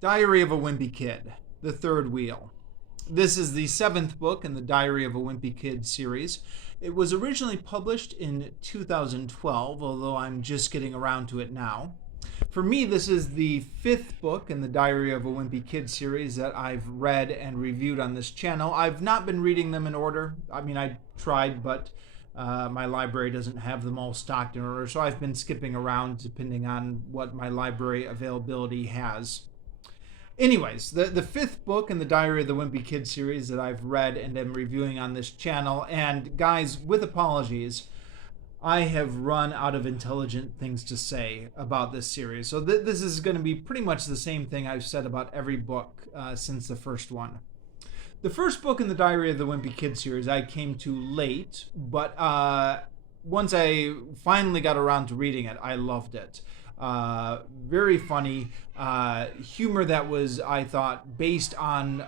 Diary of a Wimpy Kid, The Third Wheel. This is the seventh book in the Diary of a Wimpy Kid series. It was originally published in 2012, although I'm just getting around to it now. For me, this is the fifth book in the Diary of a Wimpy Kid series that I've read and reviewed on this channel. I've not been reading them in order. I mean, I tried, but my library doesn't have them all stocked in order, so I've been skipping around depending on what my library availability has. Anyways, the fifth book in the Diary of the Wimpy Kid series that I've read and am reviewing on this channel. And guys, with apologies, I have run out of intelligent things to say about this series. So this is going to be pretty much the same thing I've said about every book since the first one. The first book in the Diary of the Wimpy Kid series I came to late, but once I finally got around to reading it, I loved it. Very funny humor that was, I thought, based on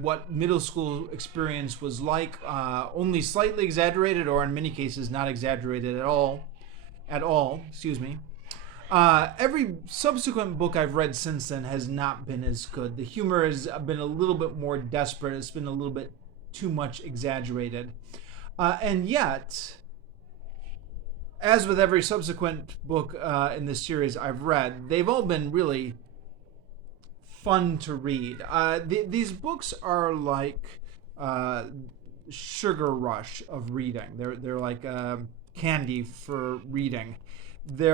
what middle school experience was like, only slightly exaggerated, or in many cases not exaggerated at all. Excuse me. Every subsequent book I've read since then has not been as good. The humor has been a little bit more desperate. It's been a little bit too much exaggerated. And yet, as with every subsequent book in this series I've read, they've all been really fun to read. These books are like sugar rush of reading. They're like candy for reading. They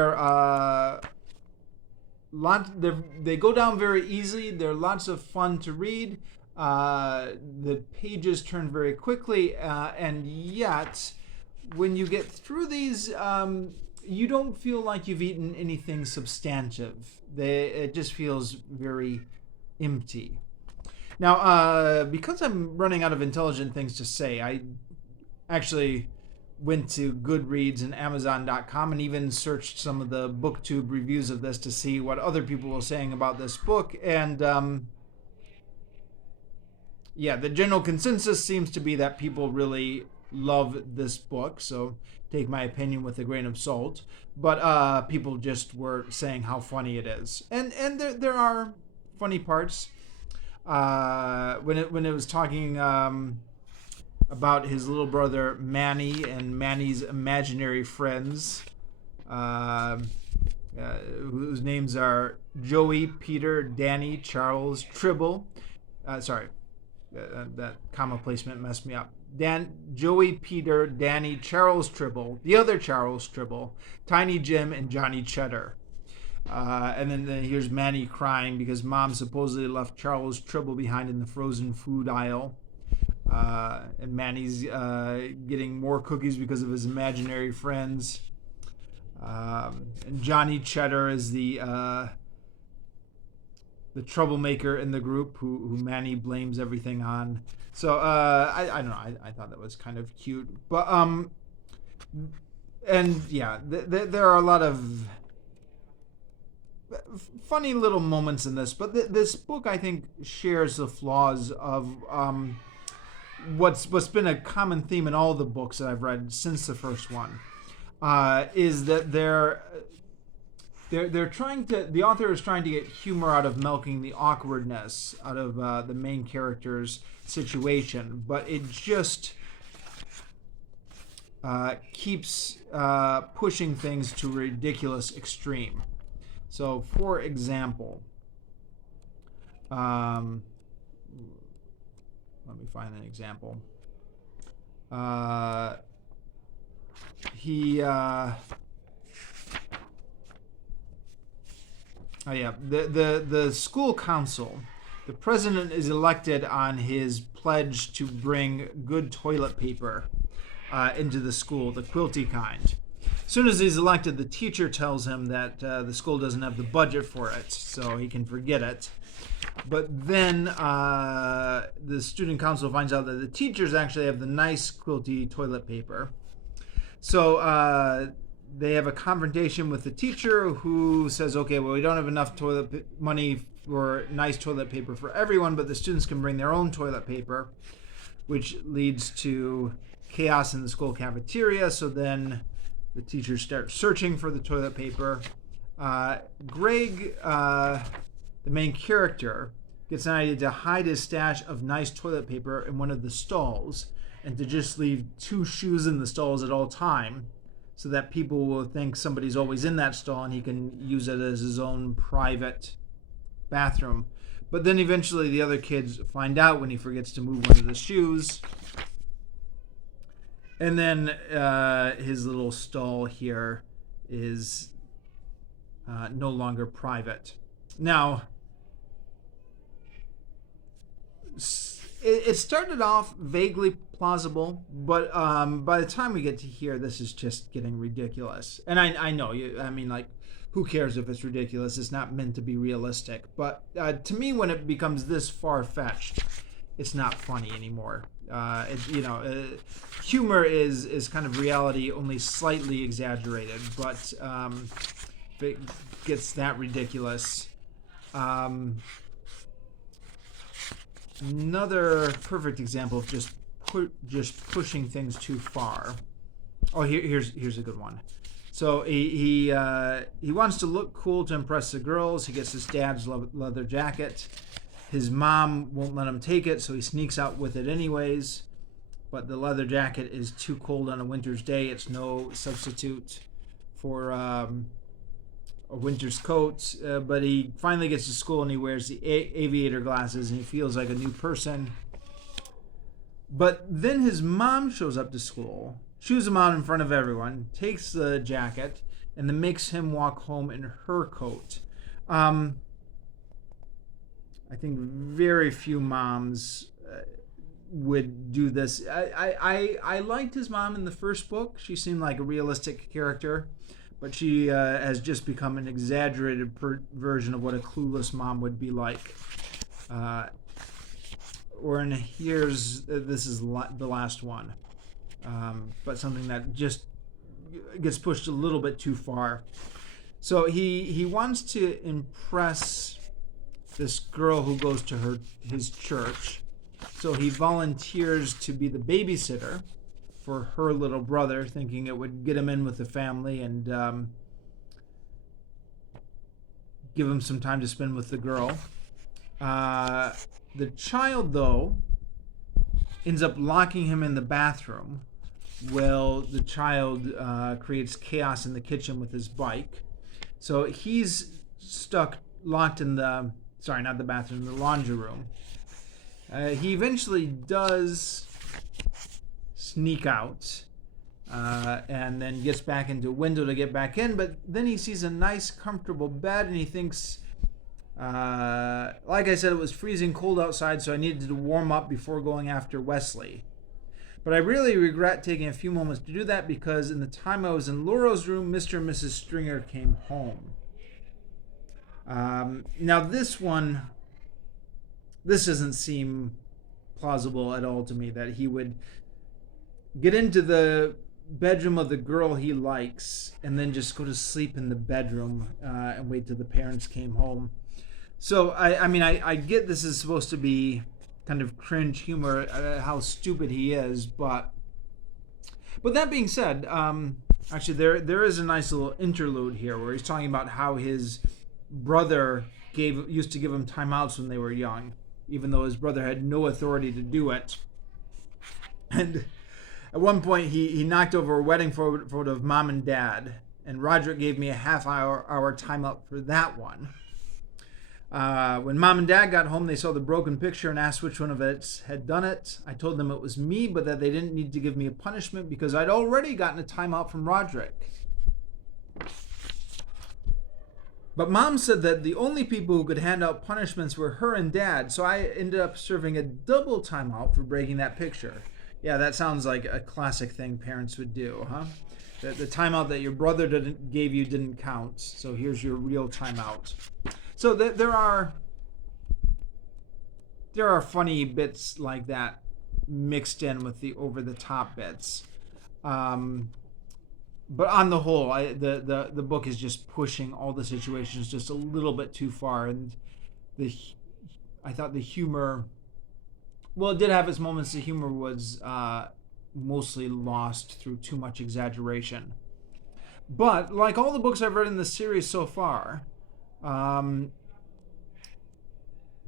go down very easily. They're lots of fun to read. The pages turn very quickly, and yet, when you get through these, you don't feel like you've eaten anything substantive. It just feels very empty. Now, because I'm running out of intelligent things to say, I actually went to Goodreads and Amazon.com and even searched some of the BookTube reviews of this to see what other people were saying about this book. And yeah, the general consensus seems to be that people really love this book, so take my opinion with a grain of salt. But people just were saying how funny it is, and there are funny parts. When it was talking about his little brother Manny and Manny's imaginary friends, whose names are Joey, Peter, Danny, Charles, Tribble. That comma placement messed me up. Joey, Peter, Danny, Charles Tribble, the other Charles Tribble, Tiny Jim, and Johnny Cheddar. And then here's Manny crying because Mom supposedly left Charles Tribble behind in the frozen food aisle. And Manny's getting more cookies because of his imaginary friends. And Johnny Cheddar is the troublemaker in the group who Manny blames everything on. So I don't know. I thought that was kind of cute, but and yeah, there are a lot of funny little moments in this. But this book, I think, shares the flaws of what's been a common theme in all the books that I've read since the first one. Is that they're trying to, the author is trying to get humor out of milking the awkwardness out of the main character's situation, but it just keeps pushing things to a ridiculous extreme. So, for example, let me find an example. The school council, the president is elected on his pledge to bring good toilet paper into the school, the quilty kind. As soon as he's elected, the teacher tells him that the school doesn't have the budget for it, so he can forget it. But then the student council finds out that the teachers actually have the nice quilty toilet paper. So they have a confrontation with the teacher who says, okay, well, we don't have enough money for nice toilet paper for everyone, but the students can bring their own toilet paper, which leads to chaos in the school cafeteria. So then the teachers start searching for the toilet paper. Greg, the the main character, gets an idea to hide his stash of nice toilet paper in one of the stalls and to just leave 2 shoes in the stalls at all time so that people will think somebody's always in that stall and he can use it as his own private bathroom. But then eventually the other kids find out when he forgets to move one of the shoes. And then his little stall here is no longer private. Now, it started off vaguely plausible, but by the time we get to here, this is just getting ridiculous. And I know, who cares if it's ridiculous? It's not meant to be realistic. But to me, when it becomes this far-fetched, it's not funny anymore. Humor is kind of reality, only slightly exaggerated. But if it gets that ridiculous, another perfect example of just pushing things too far. Oh, here's a good one. So he wants to look cool to impress the girls. He gets his dad's leather jacket. His mom won't let him take it, so he sneaks out with it anyways. But the leather jacket is too cold on a winter's day. It's no substitute for a winter's coat. But he finally gets to school and he wears the aviator glasses and he feels like a new person. But then his mom shows up to school, shoos him out in front of everyone, takes the jacket, and then makes him walk home in her coat. I think very few moms would do this. I liked his mom in the first book. She seemed like a realistic character, but she has just become an exaggerated version of what a clueless mom would be like. This is the last one, but something that just gets pushed a little bit too far. So he wants to impress this girl who goes to his church. So he volunteers to be the babysitter for her little brother, thinking it would get him in with the family and give him some time to spend with the girl. The child, though, ends up locking him in the bathroom while the child creates chaos in the kitchen with his bike. So he's locked in the laundry room. He eventually does sneak out and then gets back into a window to get back in, but then he sees a nice, comfortable bed and he thinks, like I said, it was freezing cold outside, so I needed to warm up before going after Wesley. But I really regret taking a few moments to do that because in the time I was in Laura's room, Mr. and Mrs. Stringer came home. Now this doesn't seem plausible at all to me, that he would get into the bedroom of the girl he likes and then just go to sleep in the bedroom and wait till the parents came home. So I get this is supposed to be kind of cringe humor, how stupid he is, but that being said, actually there is a nice little interlude here where he's talking about how his brother used to give him timeouts when they were young, even though his brother had no authority to do it. And at one point he knocked over a wedding photo of mom and dad, and Roderick gave me a half-hour timeout for that one. When mom and dad got home, they saw the broken picture and asked which one of us had done it. I told them it was me, but that they didn't need to give me a punishment because I'd already gotten a timeout from Roderick. But mom said that the only people who could hand out punishments were her and dad, so I ended up serving a double timeout for breaking that picture. Yeah, that sounds like a classic thing parents would do, huh? The timeout that your brother gave you didn't count, so here's your real timeout. So there are funny bits like that mixed in with the over-the-top bits. But on the whole, the book is just pushing all the situations just a little bit too far, and I thought the humor, well, it did have its moments. The humor was mostly lost through too much exaggeration. But like all the books I've read in this series so far,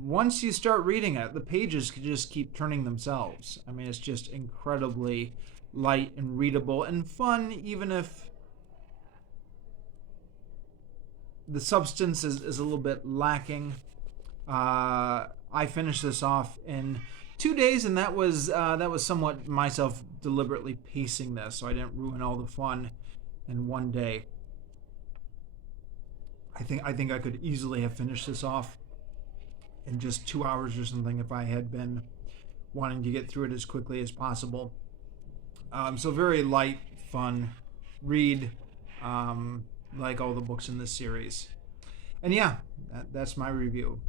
once you start reading it, the pages could just keep turning themselves. I mean, it's just incredibly light and readable and fun, even if the substance is a little bit lacking. I finished this off in 2 days, and that was somewhat myself deliberately pacing this, so I didn't ruin all the fun in one day. I think I could easily have finished this off in just 2 hours or something if I had been wanting to get through it as quickly as possible. So very light, fun read, like all the books in this series. And yeah, that's my review.